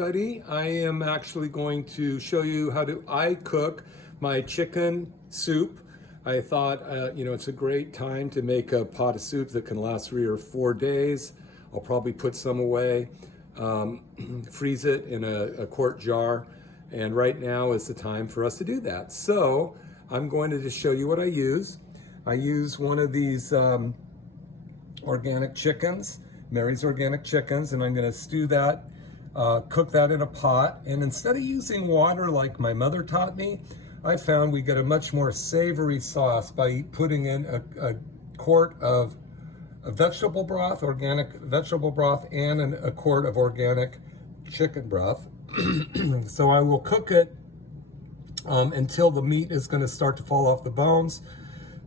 everybody. I am actually going to show you how I cook my chicken soup. I thought, it's a great time to make a pot of soup that can last 3 or 4 days. I'll probably put some away, freeze it in a quart jar, and right now is the time for us to do that. So I'm going to just show you what I use. I use one of these organic chickens, Mary's Organic Chickens, and I'm going to stew that, cook that in a pot. And instead of using water like my mother taught me, I found we get a much more savory sauce by putting in a quart of vegetable broth, organic vegetable broth, and a quart of organic chicken broth. So I will cook it until the meat is going to start to fall off the bones.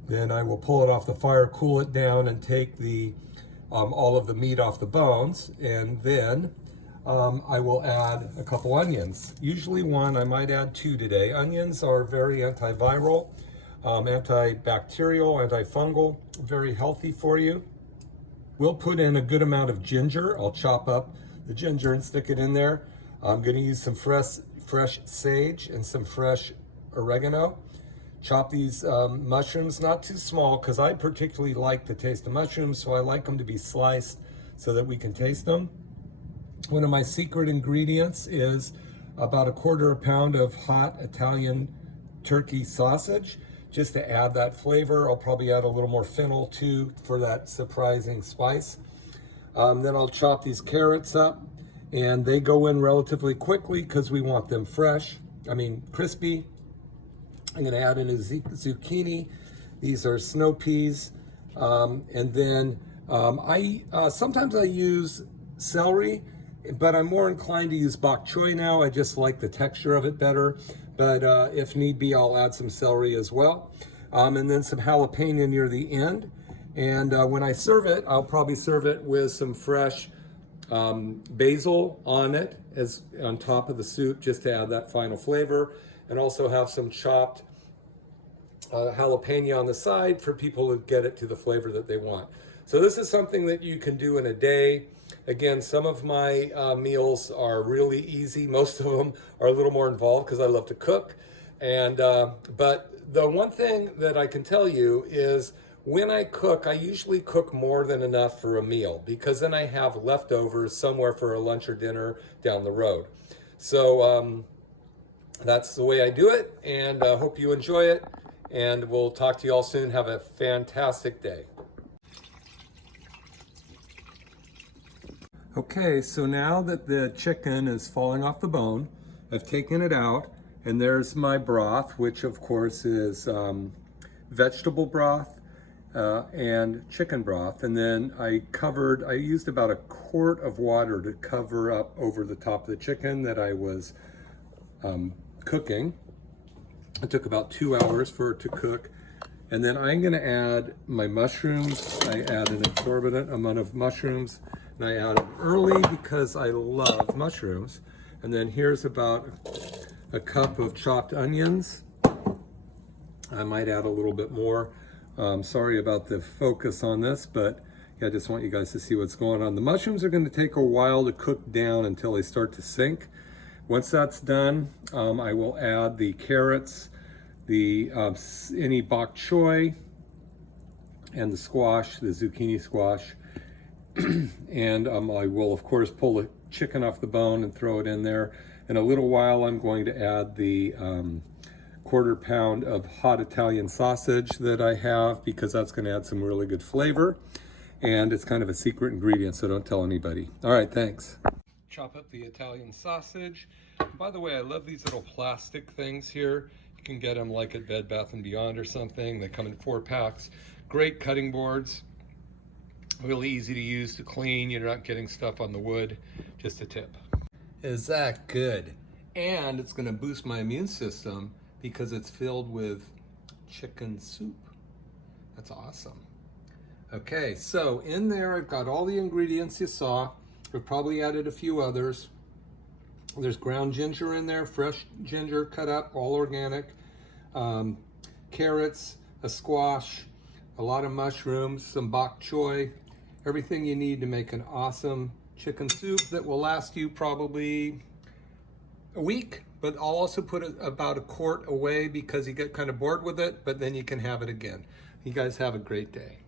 Then I will pull it off the fire, cool it down, and take all of the meat off the bones, and then I will add a couple onions. Usually one, I might add 2 today. Onions are very antiviral, antibacterial, antifungal, very healthy for you. We'll put in a good amount of ginger. I'll chop up the ginger and stick it in there. I'm going to use some fresh sage and some fresh oregano. Chop these mushrooms, not too small, because I particularly like the taste of mushrooms, so I like them to be sliced so that we can taste them. One of my secret ingredients is about 1/4 pound of hot Italian turkey sausage, just to add that flavor. I'll probably add a little more fennel too for that surprising spice. Then I'll chop these carrots up, and they go in relatively quickly because we want them crispy. I'm going to add in a zucchini. These are snow peas. And then sometimes I use celery, but I'm more inclined to use Bok Choy now. I just like the texture of it better. But if need be, I'll add some celery as well. And then some jalapeno near the end. And when I serve it, I'll probably serve it with some fresh basil on it, on top of the soup, just to add that final flavor. And also have some chopped jalapeno on the side for people to get it to the flavor that they want. So this is something that you can do in a day. Again, some of my meals are really easy. Most of them are a little more involved because I love to cook. And but the one thing that I can tell you is when I cook, I usually cook more than enough for a meal, because then I have leftovers somewhere for a lunch or dinner down the road. So that's the way I do it, and I hope you enjoy it, and we'll talk to you all soon. Have a fantastic day. Okay, so now that the chicken is falling off the bone, I've taken it out, and there's my broth, which of course is vegetable broth and chicken broth. And then I used about 1 quart of water to cover up over the top of the chicken that I was cooking. It took about 2 hours for it to cook. And then I'm going to add my mushrooms. I add an exorbitant amount of mushrooms, and I add them early because I love mushrooms. And then here's about a cup of chopped onions. I might add a little bit more. Sorry about the focus on this, but I just want you guys to see what's going on. The mushrooms are going to take a while to cook down until they start to sink. Once that's done, I will add the carrots, any bok choy, and the squash, the zucchini squash. And I will, of course, pull the chicken off the bone and throw it in there. In a little while, I'm going to add the 1/4 pound of hot Italian sausage that I have, because that's going to add some really good flavor. And it's kind of a secret ingredient, so don't tell anybody. All right, thanks. Chop up the Italian sausage. By the way, I love these little plastic things here. You can get them like at Bed Bath & Beyond or something. They come in 4 packs. Great cutting boards. Really easy to use, to clean. You're not getting stuff on the wood. Just a tip. Is that good? And it's going to boost my immune system because it's filled with chicken soup. That's awesome. Okay, so in there I've got all the ingredients you saw. I've probably added a few others. There's ground ginger in there, fresh ginger cut up, all organic. Carrots, a squash, a lot of mushrooms, some bok choy, everything you need to make an awesome chicken soup that will last you probably a week, but I'll also put about a quart away because you get kind of bored with it, but then you can have it again. You guys have a great day.